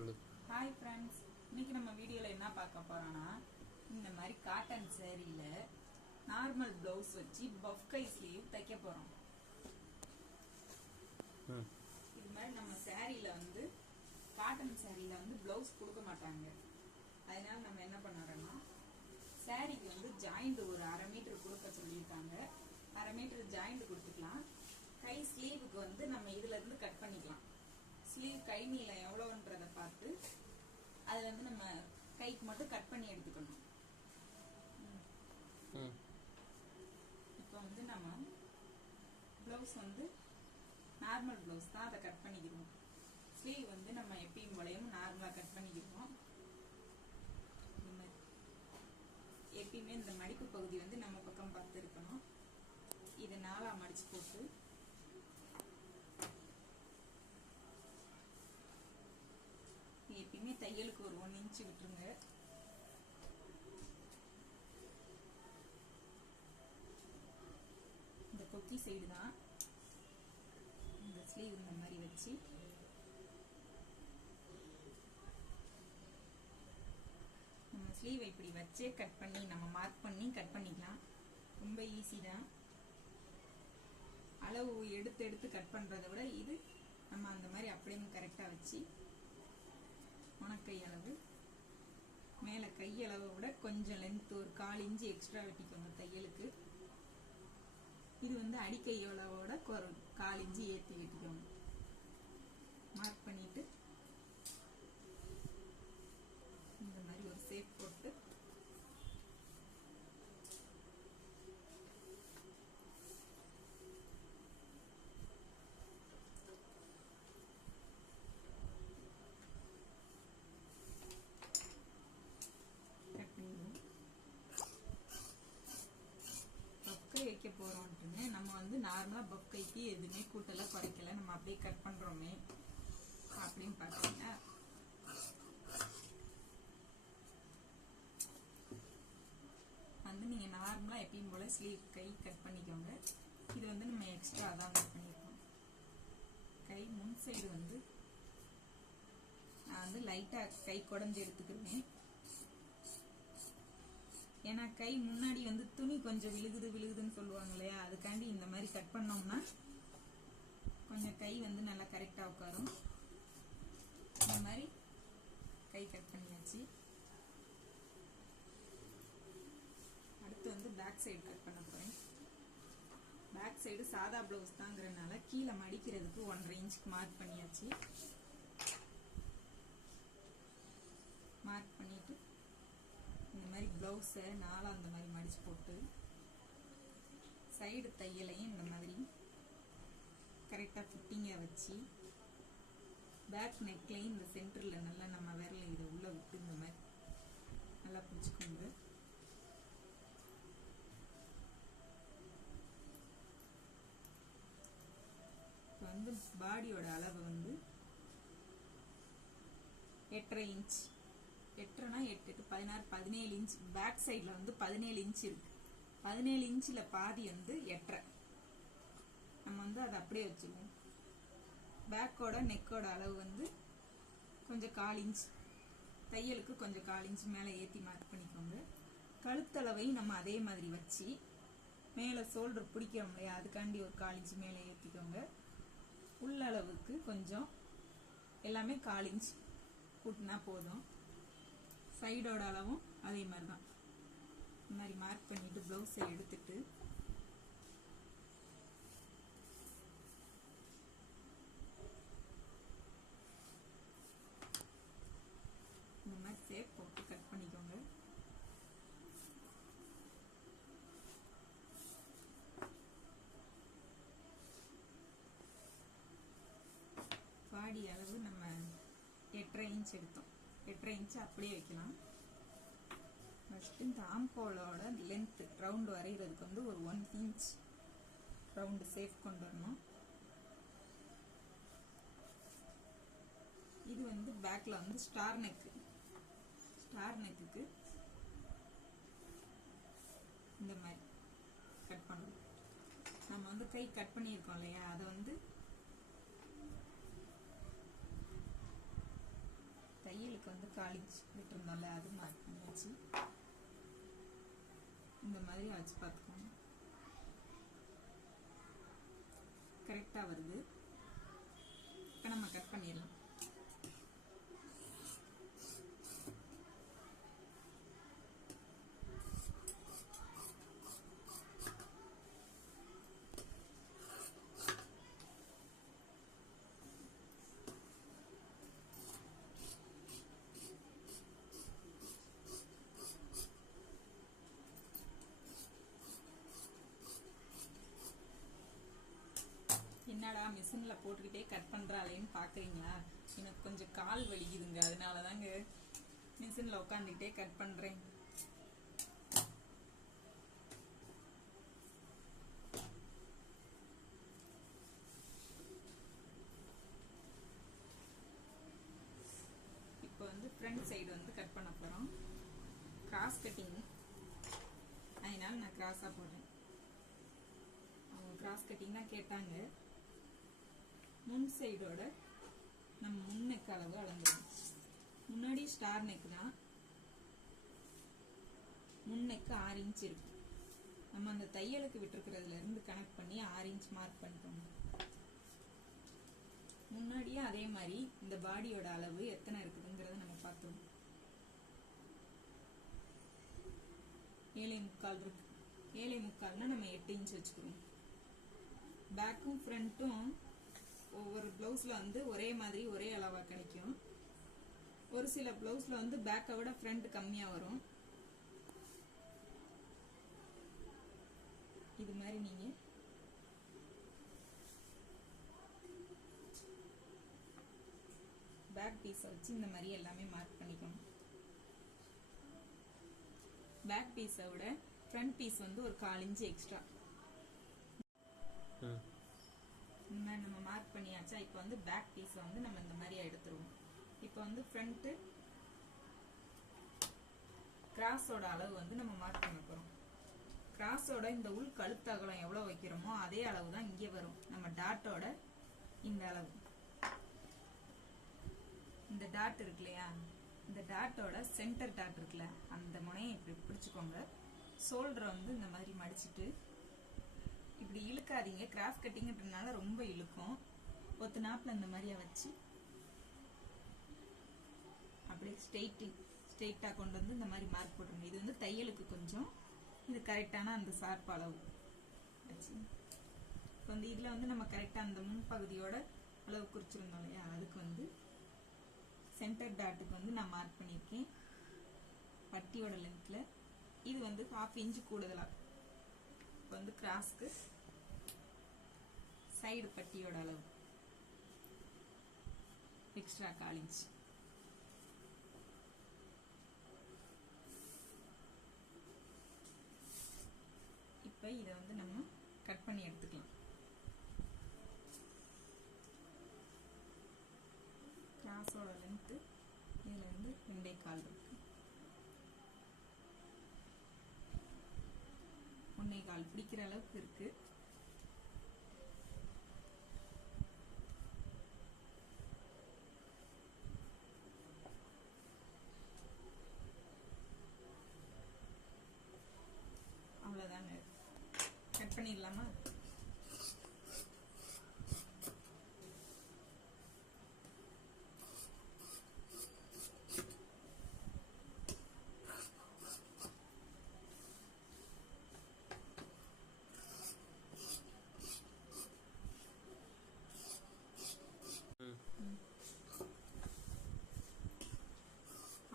சொல்லு. Hi friends, இன்னைக்கு நம்ம வீடியோவில் என்ன பார்க்க போறோம்னா, இந்த மாதிரி காட்டன் சேரீல நார்மல் பிளவுஸ் வச்சு பஃப் கை ஸ்லீவ் தைக்க போறோம். இது மாதிரி நம்ம சேரீல வந்து காட்டன் சேரீல வந்து பிளவுஸ் கொடுக்க மாட்டாங்க. அதனால நம்ம என்ன பண்ணுறோம்னா, சேரீக்கு வந்து ஜாயிண்ட் ஒரு 1/2 மீட்டர் கொடுக்க சொல்லியிருக்காங்க. 1/2 மீட்டர் ஜாயிண்ட் கொடுத்துக்கலாம். கை ஸ்லீவுக்கு வந்து நம்ம இதுல இருந்து கட் பண்ணிக்கலாம். ஸ்லீவ் கை நீளம் எவ்வளவுன்றத பார்த்து அதுல இருந்து நம்ம கைக்கு மட்டும் கட் பண்ணி எடுத்துக்கணும். இப்போ வந்து நம்ம பிளவுஸ் வந்து நார்மல் பிளவுஸ் தான், அதை கட் பண்ணிக்கிறோம். ஸ்லீவ் வந்து நம்ம எப்பயும் போலையும் நார்மலா கட் பண்ணிக்கிறோம். இந்த மாதிரி எப்பயுமே இந்த மடிப்பு பகுதி வந்து நம்ம பக்கம் பார்த்து இருக்கணும். இதை 4ஆ மடிச்சு போட்டு எப்பயுமே தையலுக்கு ஒரு 1 இன்ச் விட்டுருங்க. இந்த கொக்கி சைடு தான் இந்த ஸ்லீவ் இந்த மாதிரி வச்சு நம்ம ஸ்லீவ் இப்படி வச்சே கட் பண்ணி நம்ம மார்க் பண்ணி கட் பண்ணிக்கலாம். ரொம்ப ஈஸி தான். அளவு எடுத்து எடுத்து கட் பண்றதை விட இது நம்ம அந்த மாதிரி அப்படியே கரெக்டா வச்சு உனக்கை அளவு மேல கையளவை விட கொஞ்சம் லென்த் ஒரு 1/4 இன்ச் எக்ஸ்ட்ரா வெட்டிக்கோங்க தையலுக்கு. இது வந்து அடிக்கையளவோட 1/4 இன்ச் ஏற்றி வெட்டிக்கோங்க. மார்க் பண்ணிட்டு இந்த மாதிரி ஒரு ஷேப் போட்டு வைக்க போறோம். நம்ம வந்து நார்மலா பஃப் கைக்கு எதுவுமே கூட்டல குறைக்கல, நம்ம அப்படியே கட் பண்றோமே அப்படின்னு பாத்தீங்கன்னா வந்து நீங்க நார்மலா எப்பயும் போல ஸ்லீவ் கை கட் பண்ணிக்கோங்க. இது வந்து நம்ம எக்ஸ்ட்ரா தான் கட் பண்ணிருக்கோம். கை முன் சைடு வந்து நான் வந்து லைட்டா கை குடஞ்சு எடுத்துக்கிறேன். ஏன்னா கை முன்னாடி வந்து துணி கொஞ்சம் விழுகுதுன்னு சொல்லுவாங்க இல்லையா, அதுக்காண்டி இந்த மாதிரி கட் பண்ணோம்னா கொஞ்சம் கை வந்து நல்லா கரெக்டா உட்காரும். இந்த மாதிரி கை கட் பண்ணியாச்சு. அடுத்து வந்து பேக் சைடு கட் பண்ண போறேன். பேக் சைடு சாதா பிளவுஸ் தாங்கிறதுனால கீழே மடிக்கிறதுக்கு 1/2 இன்ச்சுக்கு மார்க் பண்ணியாச்சு. மார்க் பண்ணிட்டு இந்த மாதிரி பிளவுஸை 4ஆ அந்த மாதிரி மடிச்சு போட்டு சைடு தையலையும் இந்த மாதிரி கரெக்டா ஃபிட்டிங்கா வச்சு பேக் நெக்லையும் இந்த சென்டர்ல நல்லா நம்ம விரல இதை உள்ள விட்டு இந்த மாதிரி நல்லா பிடிச்சுக்கோங்க. வந்து பாடியோட அளவு வந்து 8.5 இன்ச். 8னா 8 16 17 இன்ச். பேக் சைட்ல வந்து 17 இன்ச் இருக்கு. 17 இன்ச்ல பாதி வந்து 8.5. நம்ம வந்து அதை அப்படியே வச்சுருவோம். பேக்கோட நெக்கோட அளவு வந்து கொஞ்சம் 1/4 இன்ச், தையலுக்கு கொஞ்சம் 1/4 இன்ச் மேல ஏத்தி மார்க் பண்ணிக்கோங்க. கழுத்தளவையும் நம்ம அதே மாதிரி வச்சு மேல ஷோல்டர் பிடிக்கிறோம் இல்லையா, அதுக்காண்டி ஒரு 1/4 இன்ச் மேல ஏத்திக்கோங்க. உள்ளளவுக்கு கொஞ்சம் எல்லாமே 1/4 இன்ச் கூட்டினா போதும். சைடோட அளவும் அதே மாதிரி தான். இந்த மாதிரி மார்க் பண்ணிட்டு பிளவுஸை எடுத்துட்டு இந்த மாதிரி ஷேப் போட்டு கட் பண்ணிக்கோங்க. பாடி அளவு நம்ம 8.5 இன்ச் எடுத்தோம். 8.5 இன்ச் அப்படியே வைக்கலாம். ஃபர்ஸ்ட் இந்த ஆம்கோலோட லென்த் ரவுண்ட் வரைகிறதுக்கு வந்து ஒரு 1 இன்ச் ரவுண்ட் ஷேப் கொண்டு வரணும். இது வந்து பேக்ல வந்து ஸ்டார் நெக்குக்கு இந்த மாதிரி கட் பண்ணணும். நம்ம வந்து கை கட் பண்ணியிருக்கோம் இல்லையா, அதை வந்து தையலுக்கு வந்து 1/4 இன்ச் விட்டுருந்தோம்ல, அது மார்க் பண்ணியாச்சு. இந்த மாதிரி வச்சு பார்த்துக்கோங்க, கரெக்டாக வருது. இப்போ நம்ம கட் பண்ணிடலாம். என்னடா மிஷின்ல போட்டுக்கிட்டே கட் பண்றாளேன்னு பாக்குறீங்களா? எனக்கு கொஞ்சம் கால் வலிக்குதுங்க, அதனாலதாங்க மிஷின்ல உட்காந்துக்கிட்டே கட் பண்றேன். இப்போ வந்து ஃப்ரண்ட் சைடு வந்து கட் பண்ண போறோம். கிராஸ் கட்டிங், அதனால நான் கிராஸா போடுறேன். அவங்க கிராஸ் கட்டிங் தான் கேட்டாங்க. முன் சைடோட நம்ம முன் நெக் அளவு அளந்துடும். முன்னாடி ஸ்டார் நெக் தான், முன் நெக் 6 இன்ச் இருக்கு. நம்ம அந்த தையலுக்கு விட்டுருக்கிறதுல இருந்து கனெக்ட் பண்ணி 6 இன்ச் மார்க் பண்ணிக்கோங்க. முன்னாடியே அதே மாதிரி இந்த பாடியோட அளவு எத்தனை இருக்குதுங்கிறத நம்ம பார்த்தோம். 7.25 இருக்கு. 7.25னா நம்ம 8 இன்ச் வச்சுக்கிறோம். பேக்கும் ஃப்ரண்ட்டும் ஒவ்வொரு பிளவுஸ்ல வந்து ஒரே மாதிரி ஒரே அளவா கிடைக்கும். ஒரு சில பிளவுஸ்ல வந்து பேக்கை விட ஃப்ரண்ட் கம்மியா வரும். இது மாதிரி நீங்க பேக் பீஸை வச்சு இந்த மாதிரி எல்லாமே மார்க் பண்ணிக்கணும். பேக் பீஸை விட ஃப்ரண்ட் பீஸ் வந்து ஒரு 1/4 இன்ச் எக்ஸ்ட்ரா. நம்ம மார்க் பண்ணியாச்சா? இப்போ வந்து பேக் பீஸை வந்து நம்ம இந்த மாதிரி எடுத்துருவோம். இப்போ வந்து ஃப்ரண்ட் கிராஸோட அளவு வந்து நம்ம மார்க் பண்ண போறோம். கிராஸோட இந்த உள் கழுத்து அகலம் எவ்வளவு வைக்கிறோமோ அதே அளவு தான் இங்கே வரும். நம்ம டாட்டோட இந்த அளவு, இந்த டாட் இருக்கு இல்லையா, இந்த டாட்டோட சென்டர் டாட் இருக்குல்ல, அந்த முனையை இப்படி பிடிச்சுக்கோங்க. ஷோல்டரை வந்து இந்த மாதிரி மடிச்சுட்டு இப்படி இழுக்காதீங்க, கிராஸ் கட்டிங்கிறதுனால ரொம்ப இழுக்கும். ஒத்து நாப்பில் இந்த மாதிரியா வச்சு அப்படியே ஸ்ட்ரெயிட்டாக கொண்டு வந்து இந்த மாதிரி மார்க் போட்டுருங்க. இது வந்து தையலுக்கு கொஞ்சம் இது கரெக்டான அந்த ஷார்ப் அளவு வச்சு. இப்போ வந்து இதில் வந்து நம்ம கரெக்டாக அந்த முன்பகுதியோட அளவு குறிச்சிருந்தோம் இல்லையா, அதுக்கு வந்து சென்டர் டாட்டுக்கு வந்து நான் மார்க் பண்ணியிருக்கேன் பட்டியோட லென்த்தில். இது வந்து 1/2 இன்ச் கூடுதலாக. இப்போ வந்து கிராஸ்க்கு சைடு பட்டியோட அளவு எக்ஸ்ட்ரா 1/4 இன்ச். இப்போ இதை வந்து நம்ம கட் பண்ணி எடுத்துக்கலாம். கிராஸோட லென்த்து இதுல இருந்து 2.25 இருக்கு. 1.25 பிடிக்கிற அளவுக்கு இருக்கு. அவ்வளவுதாங்க, கட் பண்ணிடலாமா?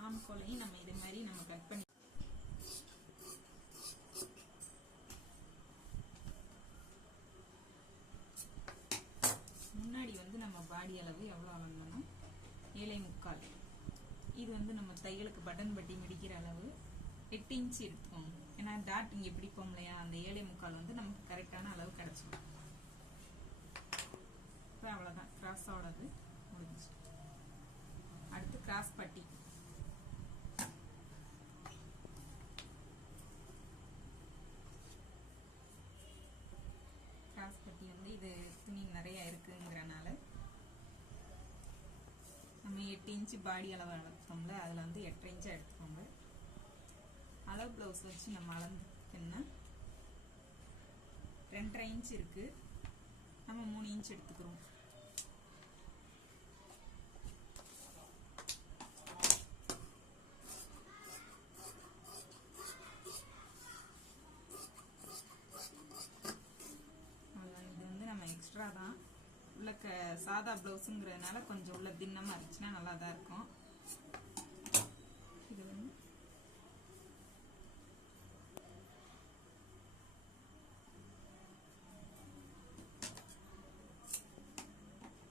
ஆம்கோலையும் நம்ம இது மாதிரி நம்ம கட் பண்ணி முன்னாடி வந்து நம்ம பாடி அளவு எவ்வளோ அளந்தோம்னா 7.25. இது வந்து நம்ம தையலுக்கு பட்டன் பட்டி மிடிக்கிற அளவு 8 இன்ச் இருக்கும். ஏன்னா டாட் இங்கே பிடிப்போம் இல்லையா, அந்த 7.25 வந்து நமக்கு கரெக்டான அளவு கிடைச்சிடும். இப்போ அவ்வளோதான், கிராஸோடது முடிஞ்சிச்சு. அடுத்து கிராஸ் பட்டி. கிராஸ் பட்டி வந்து இது துணி நிறைய இருக்குங்கிறனால நம்ம 8 இன்ச் இன்ச்சு பாடி அளவு அளத்தோம்ல, அதில் வந்து 8.5 இன்ச்சா எடுத்துக்கோங்க. அளவு ப்ளவுஸ் வச்சு நம்ம அளந்துக்குன்னா 2.5 இன்ச் இருக்கு, நம்ம 3 இன்ச் எடுத்துக்கிறோம். இது வந்து நம்ம எக்ஸ்ட்ரா தான் உள்ள சாதா பிளவுஸுங்கிறதுனால கொஞ்சம் உள்ள தின்னமா இருந்துச்சுன்னா நல்லா தான் இருக்கும். இது வந்து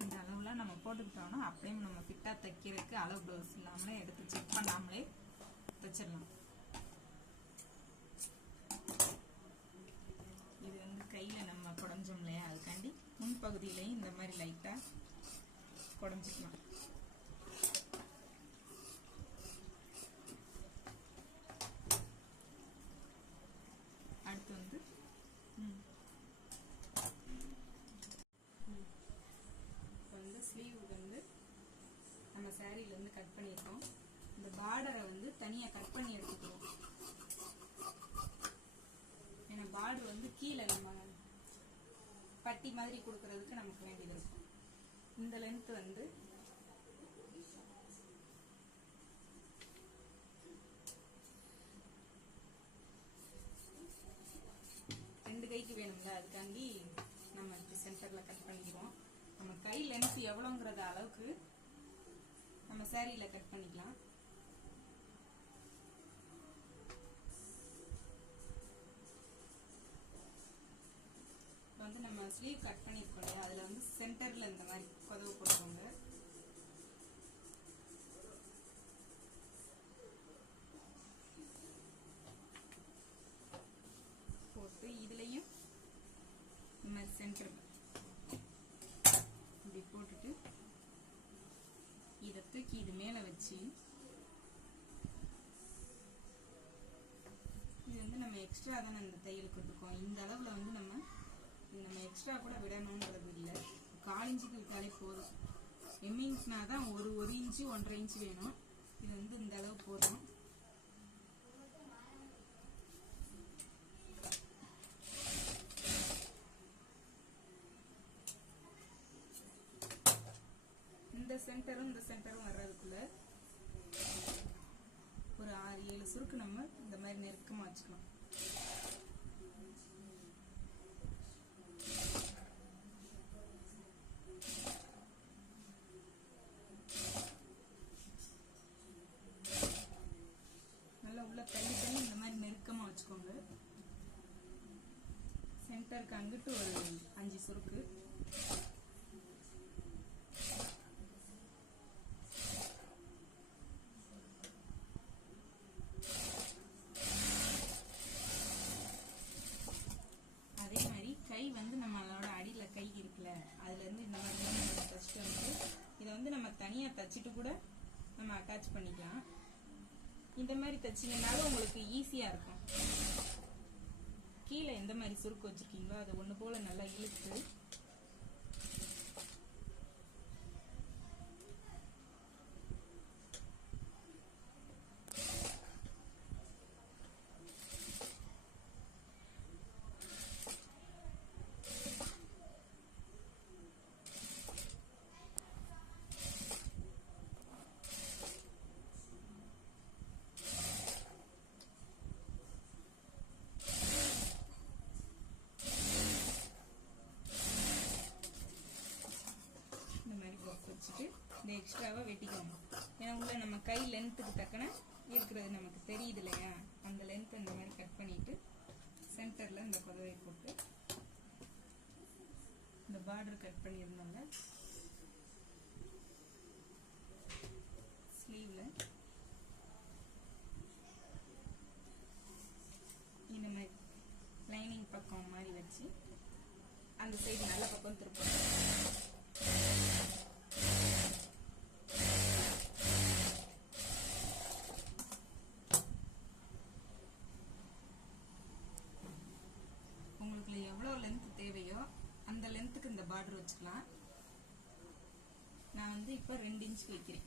இந்த அளவுல நம்ம போட்டுக்கிட்டோம்னா அப்படியே நம்ம ஃபிட்டா தைக்கிறதுக்கு அளவு பிளவுஸ் இல்லாமலே எடுத்து செக் பண்ணாமலே தைச்சிடலாம். இது வந்து கையில நம்ம குடஞ்சோம் இல்லையா, அதுக்காண்டி முன்பகுதியிலையும் இந்த மாதிரி லைட்டா குடஞ்சிக்கலாம். அடுத்து வந்து ஸ்லீவ் வந்து நம்ம சாரியில இருந்து கட் பண்ணியிருக்கோம். இந்த பார்டரை வந்து தனியா கட் பண்ணி எடுத்துக்கிறோம். ஏன்னா பார்டர் வந்து கீழே நம்ம பட்டி மாதிரி கொடுக்கறதுக்கு நமக்கு வேண்டியது இருக்கும். இந்த லென்த் வந்து ரெண்டு கைக்கு வேணும்ல, அதுக்காண்டி நம்ம சென்டர்ல கட் பண்ணிக்கிறோம். நம்ம கை லென்த் எவ்வளோங்கிறத அளவுக்கு நம்ம சாரியில கட் பண்ணிக்கலாம். வந்து நம்ம ஸ்லீவ் கட் பண்ணிருக்கோம் இல்லையா, அதுல வந்து சென்டர்ல இந்த மாதிரி கொதவு போட்டுக்கோங்க. போட்டு இதுலயும் இந்த மாதிரி சென்டர்ல இப்படி போட்டுட்டு இதை தூக்கி இது மேல வச்சு, இது வந்து நம்ம எக்ஸ்ட்ரா தானே இந்த தையலுக்கு விட்டுருக்கோம். இந்த அளவுல வந்து நம்ம எக்ஸ்ட்ரா கூட விடணும்ன்றது இல்லை, 1/4 இன்ச்சுக்கு விட்டாலே போதும். எம்மிங்ஸ்னா தான் ஒரு இன்ச்சு 1.5 இன்ச்சு வேணும். இது வந்து இந்த அளவு போதும். இந்த சென்டரும் வர்றதுக்குள்ள ஒரு 6-7 சுருக்கு நம்ம இந்த மாதிரி நெருக்கமா வச்சுக்கலாம். உள்ள தள்ளி இந்த மாதிரி நெருக்கமா வச்சுக்கோங்க. சென்டருக்கு அங்கிட்டு ஒரு 5 சுருக்கு. அதே மாதிரி கை வந்து நம்மளோட அடியில கை இருக்குல்ல, அதுல இருந்து இந்த மாதிரி தச்சுட்டு வந்து இதை வந்து நம்ம தனியா தச்சுட்டு கூட நம்ம அட்டாச் பண்ணிக்கலாம். இந்த மாதிரி தச்சிங்கனாலும் உங்களுக்கு ஈஸியா இருக்கும். கீழே எந்த மாதிரி சுருக்கு வச்சிருக்கீங்களோ அதை ஒண்ணு போல நல்லா இழுத்து வச்சுட்டு இந்த எக்ஸ்ட்ராவை வெட்டிக்கோங்க. ஏன்னா உள்ள நம்ம கை லென்த்துக்கு தக்கன இருக்கிறது நமக்கு தெரியுது இல்லையா, அந்த லென்த் இந்த மாதிரி கட் பண்ணிட்டு சென்டர்ல இந்த புடவை போட்டு இந்த பார்டர் கட் பண்ணியிருந்தோம்ல ஸ்லீவ்ல இந்த மாதிரி லைனிங் பக்கம் மாதிரி வச்சு அந்த சைடு நல்ல பக்கம் திருப்பணும். உங்களுக்கு எவ்வளவு லென்த் தேவையோ அந்த லென்த்துக்கு இந்த பார்டர் வச்சுக்கலாம். நான் வந்து இப்போ 2 இன்ச் வைக்கிறேன்.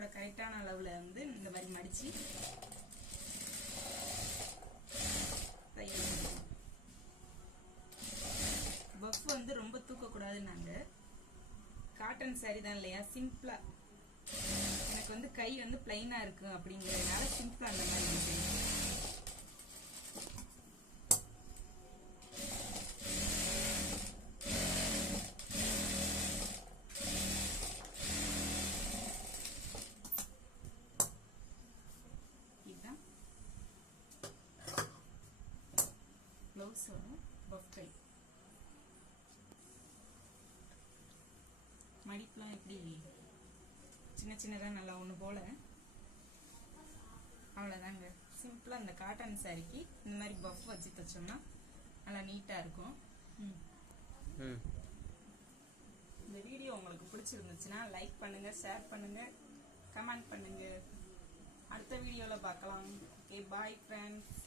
சாரியோட கரெக்டான அளவுல வந்து இந்த மாதிரி மடிச்சு தையல் போட்டுக்கணும். பஃப் வந்து ரொம்ப தூக்கக்கூடாதுன்னாங்க. காட்டன் சாரி தான் இல்லையா, சிம்பிளா எனக்கு வந்து கை வந்து பிளைனா இருக்கு அப்படிங்கிறதுனால சிம்பிளா அந்த மாதிரி செய்யணும். இதுதான் பிளவுஸோட பஃப் கை. மடிப்புலாம் எப்படி சின்ன சின்னதாக நல்லா ஒன்று போல. அவ்வளோதாங்க, சிம்பிளாக இந்த காட்டன் சாரிக்கு இந்த மாதிரி பஃப் வச்சு தைச்சோம்னா நல்லா நீட்டாக இருக்கும். இந்த வீடியோ உங்களுக்கு பிடிச்சிருந்துச்சுன்னா லைக் பண்ணுங்க, ஷேர் பண்ணுங்க, கமெண்ட் பண்ணுங்க. அடுத்த வீடியோவில் பார்க்கலாம். Okay, bye friends.